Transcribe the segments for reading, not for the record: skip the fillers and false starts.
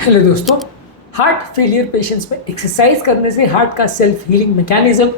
Hello दोस्तों। Heart failure patients में exercise करने से हार्ट का सेल्फ हीलिंग मैकेनिज्म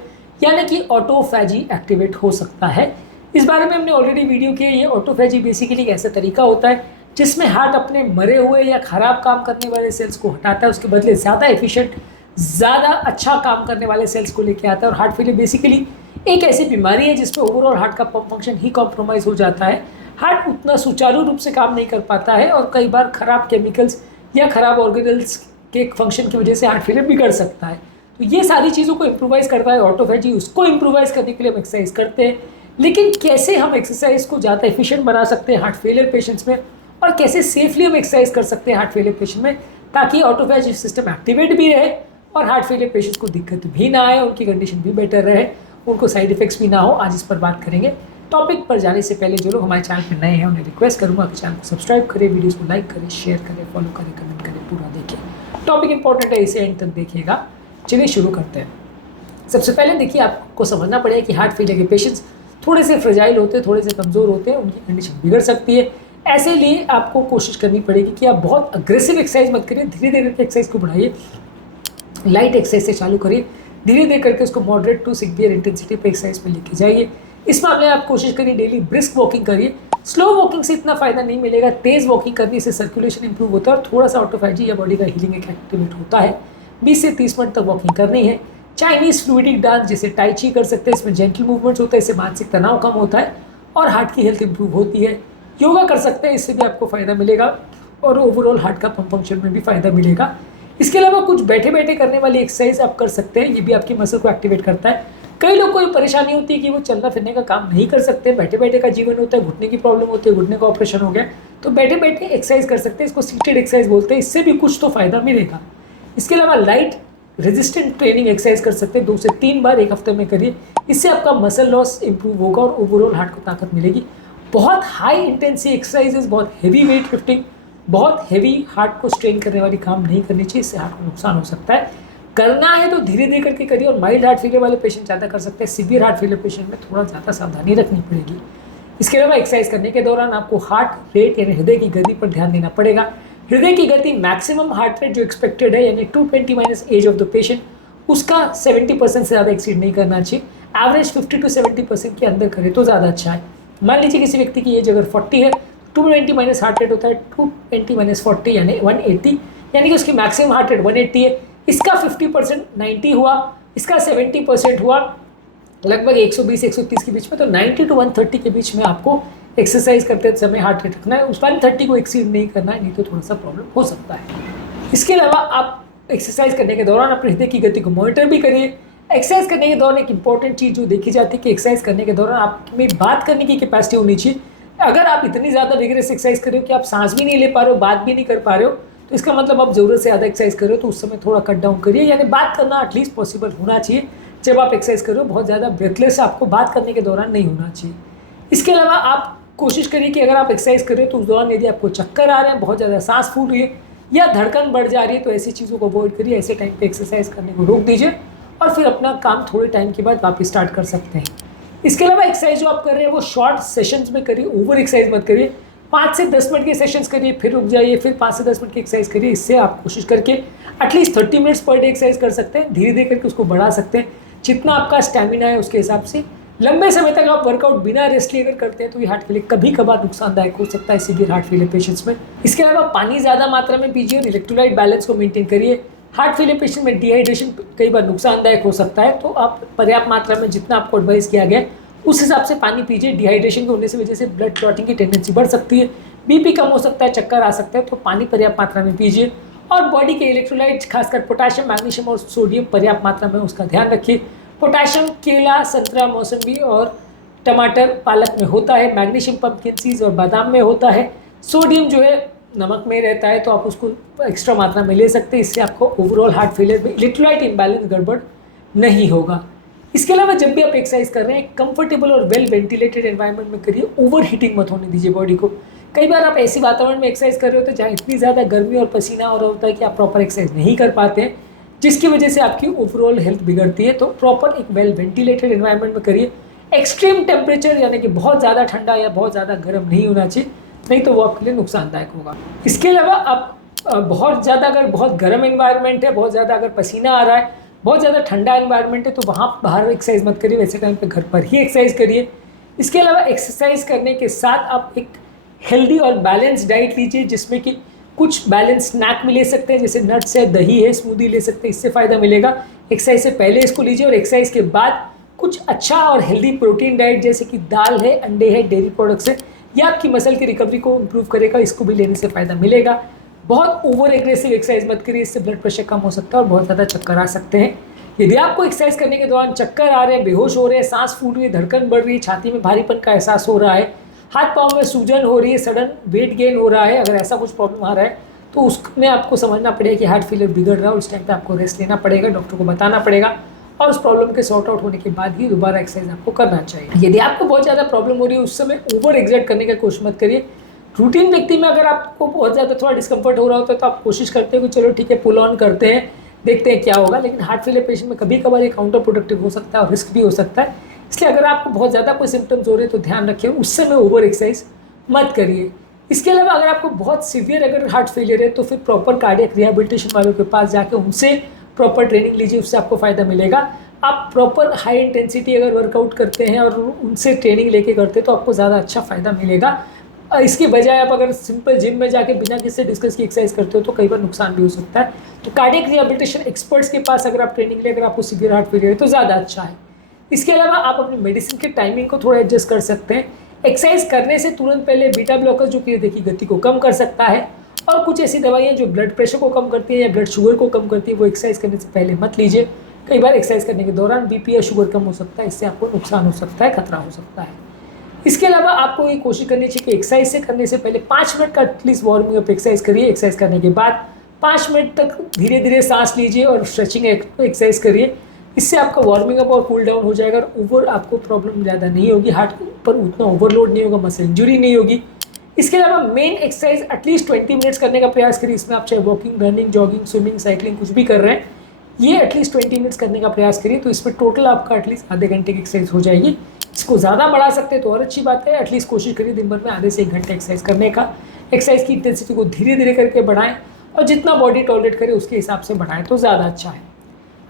यानी कि ऑटोफैजी एक्टिवेट हो सकता है। इस बारे में हमने ऑलरेडी वीडियो किया। ये ऑटोफैजी बेसिकली एक ऐसा तरीका होता है जिसमें हार्ट अपने मरे हुए या खराब काम करने वाले सेल्स को हटाता है, उसके बदले ज़्यादा एफिशिएंट, ज़्यादा अच्छा काम करने वाले सेल्स को लेके आता है। और हार्ट फेलियर बेसिकली एक ऐसी बीमारी है जिसमें ओवरऑल हार्ट का पंप फंक्शन ही कॉम्प्रोमाइज़ हो जाता है। हार्ट उतना सुचारू रूप से काम नहीं कर पाता है और कई बार खराब केमिकल्स या खराब ऑर्गेनल्स के फंक्शन की वजह से हार्ट फेलियर बिगड़ सकता है। तो ये सारी चीज़ों को इम्प्रोवाइज़ करता है ऑटोफैजी। उसको इम्प्रोवाइज़ करने के लिए हम एक्सरसाइज करते हैं, लेकिन कैसे हम एक्सरसाइज को ज़्यादा एफिशिएंट बना सकते हैं हार्ट फेलियर पेशेंट्स में, और कैसे सेफली हम एक्सरसाइज कर सकते हैं हार्ट फेलियर पेशेंट में ताकि ऑटोफैजी सिस्टम एक्टिवेट भी रहे और हार्ट फेलियर पेशेंट्स को दिक्कत भी ना आए, उनकी कंडीशन भी बेटर रहे, उनको साइड इफेक्ट्स भी ना हो। आज इस पर बात करेंगे। टॉपिक पर जाने से पहले जो लोग हमारे चैनल पर नए हैं उन्हें रिक्वेस्ट करूंगा कि चैनल को सब्सक्राइब करें, वीडियोस को लाइक करें, शेयर करें, फॉलो करें, कमेंट करें, पूरा देखिए। टॉपिक इंपॉर्टेंट है, इसे एंड तक देखिएगा। चलिए शुरू करते हैं। सबसे पहले देखिए, आपको समझना पड़ेगा कि हार्ट फेलियर के पेशेंट्स थोड़े से फ्रेजाइल होते हैं, थोड़े से कमज़ोर होते हैं, उनकी कंडीशन बिगड़ सकती है। ऐसे लिए आपको कोशिश करनी पड़ेगी कि आप बहुत अग्रेसिव एक्सरसाइज मत करिए, धीरे धीरे करके एक्सरसाइज को बढ़ाइए। लाइट एक्सरसाइज से चालू करिए, धीरे धीरे करके उसको मॉडरेट टू सिवियर इंटेंसिटी पे एक्सरसाइज पे लेके जाइए। इस मामले में आप कोशिश करिए डेली ब्रिस्क वॉकिंग करिए। स्लो वॉकिंग से इतना फायदा नहीं मिलेगा, तेज वॉकिंग करने से सर्कुलेशन इंप्रूव होता है और थोड़ा सा ऑटोफैजी या बॉडी का हीलिंग एक्टिवेट होता है। 20 से 30 मिनट तक वॉकिंग करनी है। चाइनीज फ्लूइडिक डांस जैसे टाई ची कर सकते हैं, इसमें जेंटल मूवमेंट्स होता है, इससे मानसिक तनाव कम होता है और हार्ट की हेल्थ इंप्रूव होती है। योगा कर सकते हैं, इससे भी आपको फायदा मिलेगा और ओवरऑल हार्ट का पंप फंक्शन में भी फायदा मिलेगा। इसके अलावा कुछ बैठे बैठे करने वाली एक्सरसाइज आप कर सकते हैं, ये भी आपकी मसल को एक्टिवेट करता है। कई लोग को ये परेशानी होती है कि वो चलना फिरने का काम नहीं कर सकते, बैठे बैठे का जीवन होता है, घुटने की प्रॉब्लम होती है, घुटने का ऑपरेशन हो गया, तो बैठे बैठे एक्सरसाइज कर सकते हैं। इसको सीटेड एक्सरसाइज बोलते हैं, इससे भी कुछ तो फायदा मिलेगा। इसके अलावा लाइट रेजिस्टेंट ट्रेनिंग एक्सरसाइज कर सकते हैं, 2 से 3 बार एक हफ्ते में करिए। इससे आपका मसल लॉस इंप्रूव होगा और ओवरऑल हार्ट को ताकत मिलेगी। बहुत हाई इंटेंसिटी एक्सरसाइजेज, बहुत हैवी वेट लिफ्टिंग, बहुत हैवी हार्ट को स्ट्रेन करने वाली काम नहीं करनी चाहिए, इससे हार्ट को नुकसान हो सकता है। करना है तो धीरे धीरे करके करिए और माइल्ड हार्ट फेलियर वाले पेशेंट ज़्यादा कर सकते हैं, सीवियर हार्ट फेलियर पेशेंट में थोड़ा ज़्यादा सावधानी रखनी पड़ेगी। इसके अलावा एक्सरसाइज करने के दौरान आपको हार्ट रेट यानी हृदय की गति पर ध्यान देना पड़ेगा। हृदय की गति मैक्सिमम हार्ट रेट जो एक्सपेक्टेड है यानी 220 minus age of the patient, उसका 70% से ज़्यादा एक्सीड नहीं करना चाहिए। एवरेज 50 to 70% के अंदर करे तो ज़्यादा अच्छा है। मान लीजिए किसी व्यक्ति की एज अगर 40 है, 220 माइनस हार्ट रेट होता है 220 माइनस 40 यानी 180, यानी कि उसकी मैक्सिमम हार्ट रेट 180 है। इसका 50% 90 हुआ, इसका 70% हुआ, लगभग 120-130 के बीच में। तो 90 to 130 के बीच में आपको एक्सरसाइज करते समय हार्ट रेट रखना है, उस 130 को एक्सीड नहीं करना है, नहीं तो थोड़ा सा प्रॉब्लम हो सकता है। इसके अलावा आप एक्सरसाइज करने के दौरान अपने हृदय की गति को मॉनिटर भी करिए। एक्सरसाइज करने के दौरान एक इंपॉर्टेंट चीज़ जो देखी जाती है कि एक्सरसाइज करने के दौरान आप में बात करने की कैपेसिटी होनी चाहिए। अगर आप इतनी ज़्यादा विगरस एक्सरसाइज कर रहे हो कि आप सांस भी नहीं ले पा रहे हो, बात भी नहीं कर पा रहे हो, तो इसका मतलब आप ज़रूरत से ज़्यादा एक्सरसाइज कर रहे हो, तो उस समय थोड़ा कट डाउन करिए, यानी बात करना एटलीस्ट पॉसिबल होना चाहिए जब आप एक्सरसाइज कर रहे हो। बहुत ज़्यादा ब्रेथलेस आपको बात करने के दौरान नहीं होना चाहिए। इसके अलावा आप कोशिश करिए कि अगर आप एक्सरसाइज कर रहे हो तो उस दौरान यदि आपको चक्कर आ रहे हैं, बहुत ज़्यादा सांस फूल रही है या धड़कन बढ़ जा रही है, तो ऐसी चीज़ों को अवॉइड करिए। ऐसे टाइम पे एक्सरसाइज करने को रोक दीजिए और फिर अपना काम थोड़े टाइम के बाद वापस स्टार्ट कर सकते हैं। इसके अलावा एक्सरसाइज जो आप कर रहे हैं वो शॉर्ट सेशंस में करिए, ओवर एक्सरसाइज मत करिए। 5 से 10 मिनट के सेशंस करिए, फिर रुक जाइए, फिर 5 से 10 मिनट की एक्सरसाइज करिए। इससे आप कोशिश करके at least 30 minutes per day exercise कर सकते हैं। धीरे धीरे करके उसको बढ़ा सकते हैं, जितना आपका स्टैमिना है उसके हिसाब से। लंबे समय तक आप वर्कआउट बिना रेस्ट लिए अगर करते हैं तो ये हार्ट के लिए कभी कभार नुकसानदायक हो सकता है, सीवियर हार्ट फेलियर पेशेंट्स में। इसके अलावा पानी ज़्यादा मात्रा में पीजिए और इलेक्ट्रोलाइट बैलेंस को मेंटेन करिए। हार्ट फेलियर पेशेंट में डिहाइड्रेशन कई बार नुकसानदायक हो सकता है, तो आप पर्याप्त मात्रा में जितना आपको एडवाइस किया गया है उस हिसाब से पानी पीजिए। डिहाइड्रेशन के होने से वजह से ब्लड क्लॉटिंग की टेंडेंसी बढ़ सकती है, बीपी कम हो सकता है, चक्कर आ सकता है, तो पानी पर्याप्त मात्रा में पीजिए। और बॉडी के इलेक्ट्रोलाइट खासकर पोटाशियम, मैग्नीशियम और सोडियम पर्याप्त मात्रा में उसका ध्यान रखिए। पोटाशियम केला, संतरा, मौसम्बी और टमाटर, पालक में होता है। मैग्नीशियम पम्पकिन सीड्स और बादाम में होता है। सोडियम जो है नमक में रहता है, तो आप उसको एक्स्ट्रा मात्रा में ले सकते हैं। इससे आपको ओवरऑल हार्ट फेलियर में इलेक्ट्रोलाइट इम्बैलेंस गड़बड़ नहीं होगा। इसके अलावा जब भी आप एक्सरसाइज कर रहे हैं कंफर्टेबल और वेल वेंटिलेटेड एनवायरनमेंट में करिए, ओवर हीटिंग मत होने दीजिए बॉडी को। कई बार आप ऐसी वातावरण में एक्सरसाइज कर रहे होते हैं जहाँ इतनी ज़्यादा गर्मी और पसीना हो रहा होता है कि आप प्रॉपर एक्सरसाइज नहीं कर पाते हैं, जिसकी वजह से आपकी ओवरऑल हेल्थ बिगड़ती है। तो प्रॉपर एक वेल वेंटिलेटेड एनवायरनमेंट में करिए। एक्सट्रीम टेम्परेचर यानी कि बहुत ज़्यादा ठंडा या बहुत ज़्यादा गर्म नहीं होना चाहिए, नहीं तो वो आपके लिए नुकसानदायक होगा। इसके अलावा आप बहुत ज़्यादा अगर बहुत गर्म एनवायरनमेंट है, बहुत ज़्यादा अगर पसीना आ रहा है, बहुत ज़्यादा ठंडा एनवायरनमेंट है, तो वहाँ बाहर एक्सरसाइज मत करिए, वैसे टाइम पे घर पर ही एक्सरसाइज करिए। इसके अलावा एक्सरसाइज करने के साथ आप एक हेल्दी और बैलेंस डाइट लीजिए, जिसमें कि कुछ बैलेंस स्नैक में ले सकते हैं, जैसे नट्स है, दही है, स्मूदी ले सकते हैं, इससे फ़ायदा मिलेगा। एक्सरसाइज से पहले इसको लीजिए और एक्सरसाइज के बाद कुछ अच्छा और हेल्दी प्रोटीन डाइट जैसे कि दाल है, अंडे है, डेयरी प्रोडक्ट्स है, यह आपकी मसल की रिकवरी को इम्प्रूव करेगा, इसको भी लेने से फ़ायदा मिलेगा। बहुत ओवर एग्रेसिव एक्सरसाइज मत करिए, इससे ब्लड प्रेशर कम हो सकता है और बहुत ज़्यादा चक्कर आ सकते हैं। यदि आपको एक्सरसाइज करने के दौरान चक्कर आ रहे हैं, बेहोश हो रहे हैं, सांस फूल रही है, धड़कन बढ़ रही है, छाती में भारीपन का एहसास हो रहा है, हाथ पाँव में सूजन हो रही है, सडन वेट गेन हो रहा है, अगर ऐसा कुछ प्रॉब्लम आ रहा है तो उसमें आपको समझना पड़ेगा कि हार्ट फेलियर बिगड़ रहा है, उस टाइम पे आपको रेस्ट लेना पड़ेगा, डॉक्टर को बताना पड़ेगा और उस प्रॉब्लम के सॉर्ट आउट होने के बाद ही दोबारा एक्सरसाइज आपको करना चाहिए। यदि आपको बहुत ज़्यादा प्रॉब्लम हो रही है, उस समय ओवर एक्सर्ट करने की कोशिश मत करिए। रूटीन व्यक्ति में अगर आपको बहुत ज़्यादा थोड़ा डिस्कम्फर्ट हो रहा होता है तो आप कोशिश करते हैं कि चलो ठीक है, पुल ऑन करते हैं, देखते हैं क्या होगा। लेकिन हार्ट फेलियर पेशेंट में कभी कभार ये काउंटर प्रोडक्टिव हो सकता है और रिस्क भी हो सकता है। इसलिए अगर आपको बहुत ज़्यादा कोई सिम्टम्स हो रहे हैं तो ध्यान रखिए, उस समय ओवर एक्सरसाइज मत करिए। इसके अलावा अगर आपको बहुत सीवियर अगर हार्ट फेलियर है तो फिर प्रॉपर कार्डियक रिहेबिलिटेशन वालों के पास जाके उनसे प्रॉपर ट्रेनिंग लीजिए, उससे आपको फ़ायदा मिलेगा। आप प्रॉपर हाई इंटेंसिटी अगर वर्कआउट करते हैं और उनसे ट्रेनिंग लेके करते हैं तो आपको ज़्यादा अच्छा फ़ायदा मिलेगा। इसके बजाय आप अगर सिंपल जिम में जाके बिना किसी डिस्कस की एक्सरसाइज करते हो तो कई बार नुकसान भी हो सकता है। तो कार्डियक रिहेबिलिटेशन एक्सपर्ट्स के पास अगर आप ट्रेनिंग ले, अगर आपको सीवियर हार्ट फेलियर है तो ज़्यादा अच्छा है। इसके अलावा आप अपनी मेडिसिन के टाइमिंग को थोड़ा एडजस्ट कर सकते हैं। एक्सरसाइज करने से तुरंत पहले बीटा ब्लॉकर जो कि देखिए गति को कम कर सकता है, और कुछ ऐसी दवाइयाँ जो ब्लड प्रेशर को कम करती है या ब्लड शुगर को कम करती है, वो एक्सरसाइज करने से पहले मत लीजिए। कई बार एक्सरसाइज करने के दौरान बीपी या शुगर कम हो सकता है, इससे आपको नुकसान हो सकता है, खतरा हो सकता है। इसके अलावा आपको ये कोशिश करनी चाहिए कि एक्सरसाइज से करने से पहले 5 मिनट का एटलीस्ट वार्मिंग अप एक्सरसाइज करिए। एक्सरसाइज करने के बाद 5 मिनट तक धीरे धीरे सांस लीजिए और स्ट्रेचिंग एक्सरसाइज करिए। इससे आपका वार्मिंग अप और कूल डाउन हो जाएगा और ओवर आपको प्रॉब्लम ज़्यादा नहीं होगी, हार्ट पर उतना ओवरलोड नहीं होगा, मसल इंजुरी नहीं होगी। इसके अलावा मेन एक्सरसाइज एटलीस्ट 20 मिनट्स करने का प्रयास करिए। इसमें आप चाहे walking, running, jogging, swimming, cycling कुछ भी कर रहे हैं, ये एटलीस्ट 20 मिनट्स करने का प्रयास करिए। तो इसमें टोटल आपका एटलीस्ट आधे घंटे की एक्सरसाइज हो जाएगी। इसको ज़्यादा बढ़ा सकते हैं तो और अच्छी बात है। एटलीस्ट कोशिश करिए दिन भर में आधे से 1 घंटे एक्सरसाइज करने का। एक्सरसाइज की इंटेंसिटी को धीरे धीरे करके बढ़ाएं और जितना बॉडी टॉलरेट करे उसके हिसाब से बढ़ाएं तो ज़्यादा अच्छा है।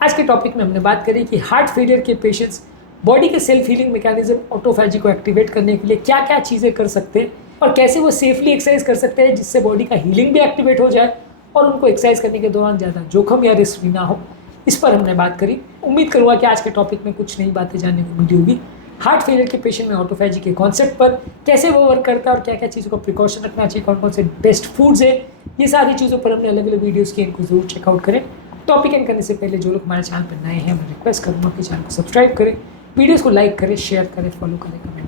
आज के टॉपिक में हमने बात करी कि हार्ट फेलियर के पेशेंट्स बॉडी के सेल्फ हीलिंग मैकेनिज्म ऑटोफैजी को एक्टिवेट करने के लिए क्या क्या चीज़ें कर सकते हैं और कैसे वो सेफली एक्सरसाइज कर सकते हैं जिससे बॉडी का हीलिंग भी एक्टिवेट हो जाए और उनको एक्सरसाइज करने के दौरान ज़्यादा जोखम या रिस्क भी ना हो। इस पर हमने बात करी। उम्मीद करूँगा कि आज के टॉपिक में कुछ नई बातें जानने को मिली होगी। हार्ट फेलियर के पेशेंट में ऑटोफैजी के कॉन्सेप्ट पर, कैसे वो वर्क करता है और क्या क्या चीज़ों का प्रिकॉशन रखना चाहिए, कौन कौन से बेस्ट फूड्स है, ये सारी चीज़ों पर हमने अलग अलग वीडियोज़ की, इनको जरूर चेकआउट करें। टॉपिक एंड करने से पहले जो लोग हमारे चैनल पर नए हैं मैं रिक्वेस्ट करूँगा कि चैनल को सब्सक्राइब करें, वीडियोज़ को लाइक करें, शेयर करें, फॉलो करें, कमेंट